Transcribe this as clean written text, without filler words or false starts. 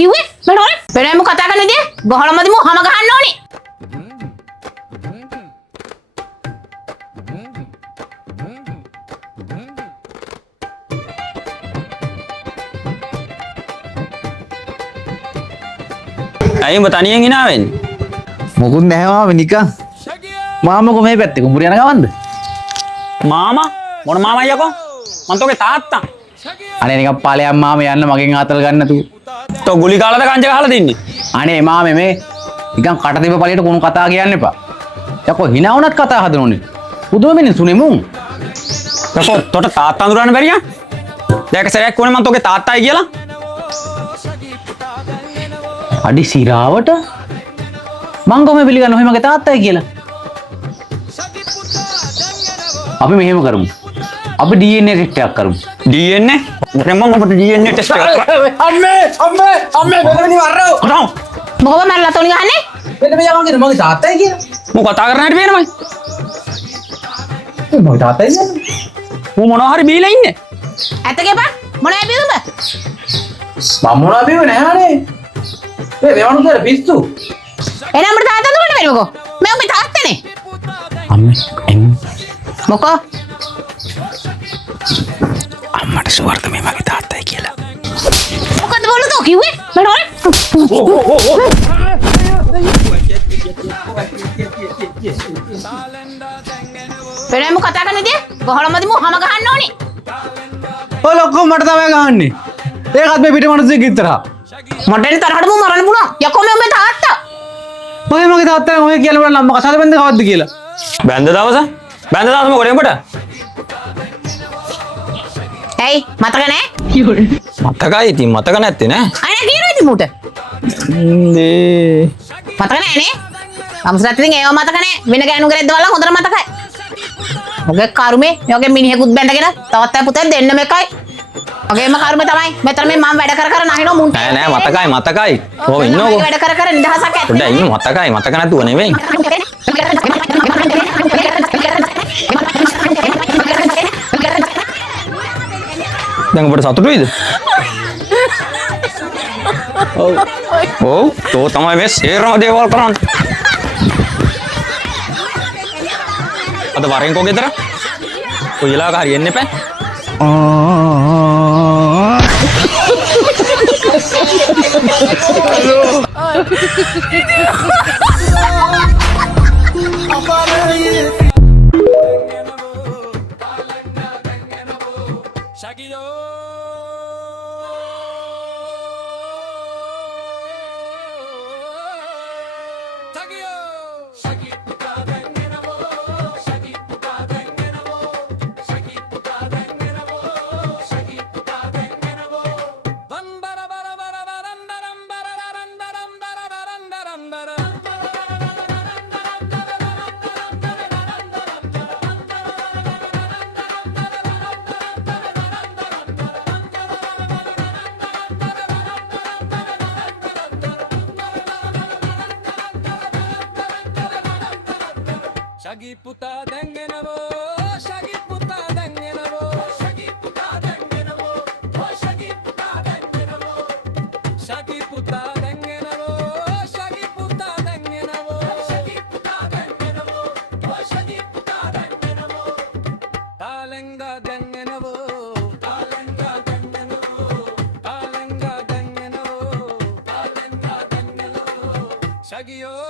කිව්වේ මට ඕනේ වෙනම කතා කරන විදිය ගහලමදි මම හැම ගහන්න ඕනේ අයියඹ තනියෙන් hina වෙන්නේ. මොකුත් නැහැ මාම නිකන්. මාම කොහේ පැත්තේ කුඹුර යන ගමන්ද? මාමා මොන මාමා අයියකෝ? මං තෝගේ තාත්තා. අනේ නිකන් ඵලයන් මාම යන්න මගෙන් ආතල් ගන්න නැතුව. තෝ ගුලි කාලාද කංජ ගහලා දෙන්නේ. අනේ මාමේ මේ නිකන් කට තිබ්බ ඵලයට කුණු කතා කියන්න එපා. යකෝ hina වුණත් කතා හදනෝනේ. පුදුම මිනිස්සුනේ මුන්. යකෝ තොට තාත්තා අඳුරන්න බැරියා? දැක සරයක් කොනේ මං තෝගේ තාත්තයි කියලා. අඩි සිරාවට මං කොහොම පිළිගන්නේ ඔහේ මගේ තාත්තයි කියලා. අපි මෙහෙම කරමු. අපි DNA ටෙස්ට් එකක් කරමු. DNA? මොකෙන් මම ඔබට DNA ටෙස්ට් එකක් අම්මේ මෙතනනි වරරෝ. කරා. මොකද මම ලතෝනි ගහන්නේ මෙන්න මෙයා මගේ තාත්තයි කියලා. මම කතා කරන්න හැටි පේනමයි. මගේ තාත්තයි කියන්නේ. මම මොනවා හරි බීලා ඉන්නේ. ඇත්ත කියපන් මොනවා බිව්වද මම මොනවා බිව්වේ නැහනේ. මේ වේවණු දෙර පිස්සු. එහෙනම් අපිට තාත්තා දුන්න බැරිවකෝ මම ඔබේ තාත්තනේ අම්මේ මොකෝ අම්මට සුවර්ත මේ මගේ තාත්තයි කියලා. මොකද බෝලද කිව්වේ මට ඕනේ වෙනම කතා කරන විදිය ගහලමදි මම හැම ගහන්න ඕනේ ඔය ලොක්කෝ මට තමයි ගහන්නේ. ඒකත් මේ පිට මිනිස්සෙක් ඉතරා. මටනේ තරහට මම මරන්න පුළුවන් යකෝ මේ ඔබේ තාත්තා ඔය මගේ තාත්තා ඔය කියලා මට ළම්ම කසාද බැඳ කවද්ද කියලා. බැඳ දවස මොකද උඹට? ඇයි මතක නැහැ මතකයි ඉතින් මතක නැත්තේ නෑ. අනේ කියනවා ඉතින් මුට නේ. මතක නැහැ නේ අම්සරත් ඉතින් ඒව මතක නැහැ වෙන ගෑනු කරේද්ද බලලා හොඳට මතකයි ඔගේ කර්මේ යෝගේ මිනිහෙකුත් බැඳගෙන තවත් අය පුතේ දෙන්නම එකයි ඔගේම කර්මේ තමයි මෙතන මේ මම වැඩ කර නැහිනෝ මුන්ට නෑ මතකයි. ඔව් ඉන්නකෝ. වැඩ කර නිදහසක් ඇත්ත පොඩ්ඩක් ඉන්න මතක නැතුව නෙවෙයි. දැන් ඔබට සතුටුයිද? ඔව් තෝ තමයි මේ සේරම දේවල් කරන්නේ. අද වරෙන් කෝ ගෙදර? කොයිලාක හරි එන්න එපා. Shaggy puta dengenavo, shaggy puta dengenavo, shaggy puta dengenavo, oh shaggy puta dengenavo, shaggy puta dengenavo, shaggy puta dengenavo, shaggy puta dengenavo, oh shaggy puta dengenavo, talenga dengenavo, talenga dengenavo, talenga dengenavo, talenga dengenavo, shaggy oh.